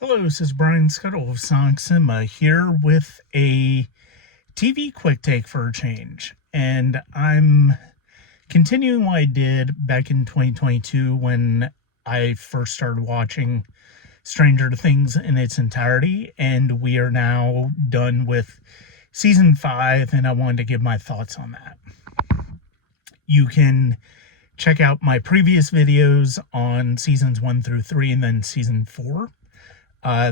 Hello, this is Brian Scuttle of Sonic Cinema here with a TV quick take for a change. And I'm continuing what I did back in 2022 when I first started watching Stranger Things in its entirety. And we are now done with season 5, and I wanted to give my thoughts on that. You can check out my previous videos on seasons 1 through 3 and then season 4.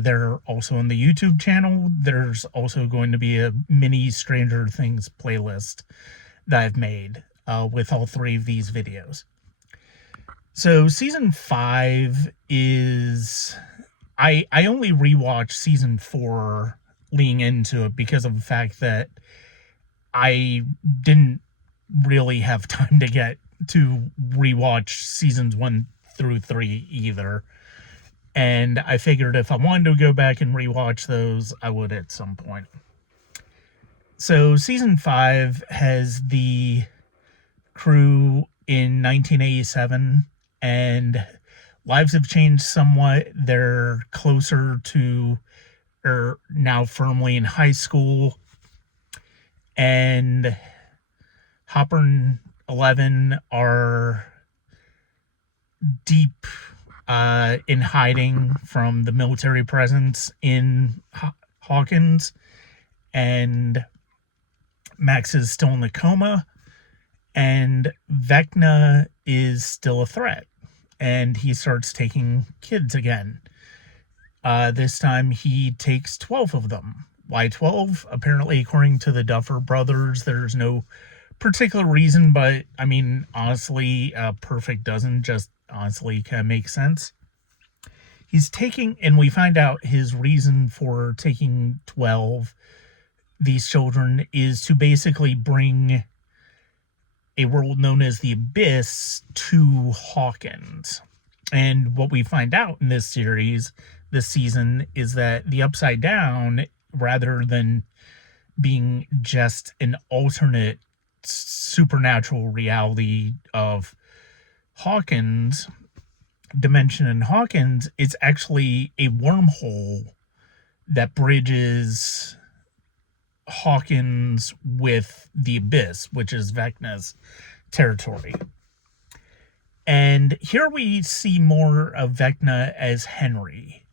They're also on the YouTube channel. There's also going to be a mini Stranger Things playlist that I've made with all 3 of these videos. So season 5 is... I only rewatched season 4 leading into it because of the fact that I didn't really have time to get to rewatch seasons 1 through 3 either. And I figured if I wanted to go back and rewatch those, I would at some point. So season 5 has the crew in 1987, and lives have changed somewhat. They're closer to, or now firmly in high school, and Hopper and Eleven are deep in hiding from the military presence in Hawkins, and Max is still in the coma, and Vecna is still a threat, and he starts taking kids again. This time he takes 12 of them. Why 12? Apparently, according to the Duffer Brothers, there's no particular reason, but I mean, honestly, perfect doesn't just honestly kind of make sense. He's taking, and we find out his reason for taking 12 these children is to basically bring a world known as the Abyss to Hawkins. And what we find out in this series, this season, is that the Upside Down, rather than being just an alternate supernatural reality of Hawkins, dimension in Hawkins, it's actually a wormhole that bridges Hawkins with the Abyss, which is Vecna's territory. And here we see more of Vecna as Henry,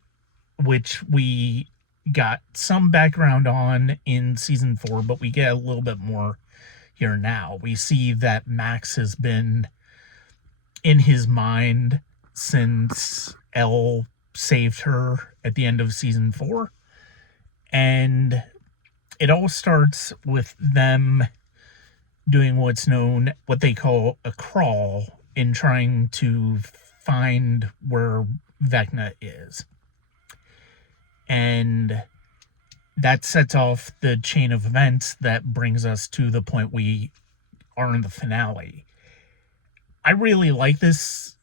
which we got some background on in season 4, but we get a little bit more here now. We see that Max has been in his mind since Elle saved her at the end of season 4. And it all starts with them doing what they call a crawl in trying to find where Vecna is. And that sets off the chain of events that brings us to the point we are in the finale. I really like this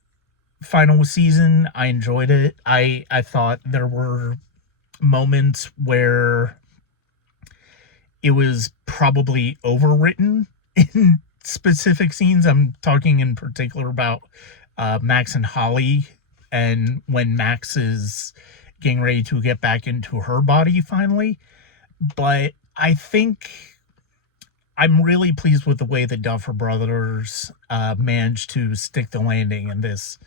final season. I enjoyed it. I thought there were moments where it was probably overwritten in specific scenes. I'm talking in particular about Max and Holly, and when Max is getting ready to get back into her body finally. But I think I'm really pleased with the way the Duffer Brothers managed to stick the landing in this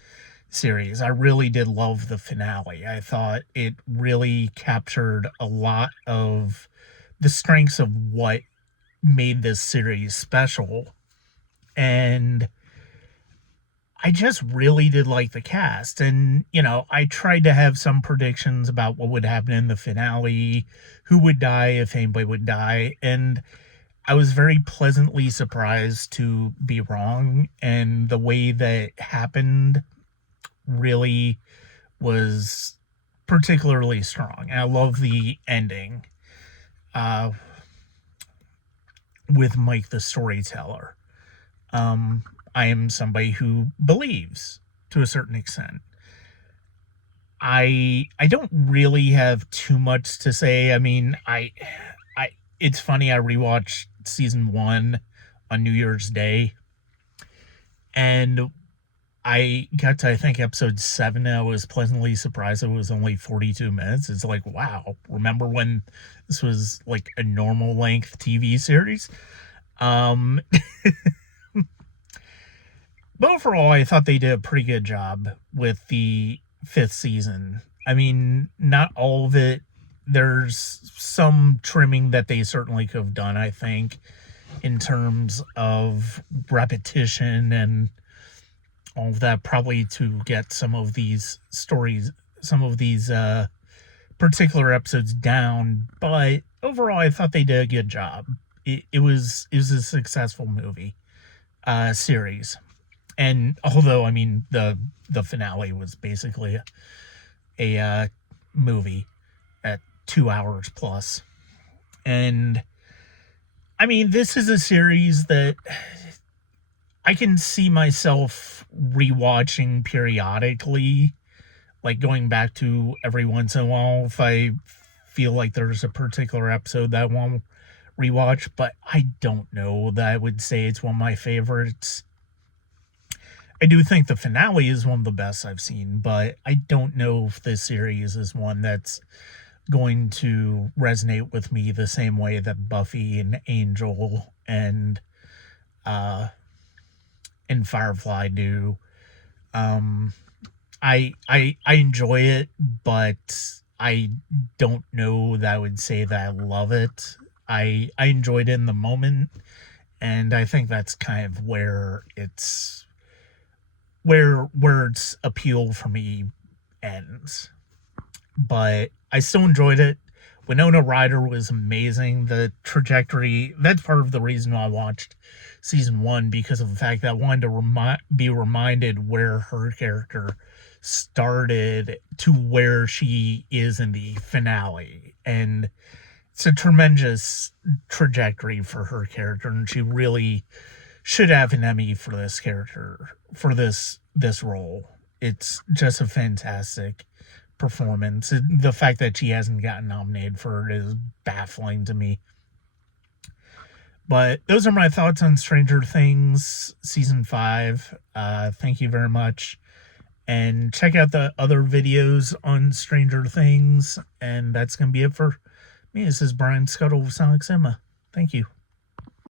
series. I really did love the finale. I thought it really captured a lot of the strengths of what made this series special. And I just really did like the cast. And, you know, I tried to have some predictions about what would happen in the finale, who would die, if anybody would die. And I was very pleasantly surprised to be wrong. And the way that it happened really was particularly strong. And I love the ending with Mike the storyteller. I am somebody who believes to a certain extent. I don't really have too much to say. I mean, it's funny, I rewatched season 1 on New Year's Day, and I got to, I think, episode 7, and I was pleasantly surprised it was only 42 minutes. It's like, wow, remember when this was like a normal length TV series? Um, but overall, I thought they did a pretty good job with the 5th season. I mean, not all of it. There's some trimming that they certainly could have done, I think, in terms of repetition and all of that, probably to get some of these stories, some of these particular episodes down. But overall, I thought they did a good job. It was a successful movie series. And although, I mean, the finale was basically a movie at 2 hours plus. And I mean, this is a series that I can see myself rewatching periodically, like going back to every once in a while if I feel like there's a particular episode that I want to rewatch, but I don't know that I would say it's one of my favorites. I do think the finale is one of the best I've seen, but I don't know if this series is one that's going to resonate with me the same way that Buffy and Angel uh and Firefly do. I enjoy it, but I don't know that I would say that I love it. I enjoyed it in the moment, and I think that's kind of where its appeal for me ends. But I still enjoyed it. Winona Ryder was amazing. The trajectory, that's part of the reason why I watched season 1, because of the fact that I wanted to be reminded where her character started to where she is in the finale. And it's a tremendous trajectory for her character, and she really should have an Emmy for this character, for this role. It's just a fantastic performance. The fact that she hasn't gotten nominated for it is baffling to me. But those are my thoughts on Stranger Things season 5. Thank you very much. And check out the other videos on Stranger Things. And that's going to be it for me. This is Brian Scuttle of Sonic Cinema. Thank you.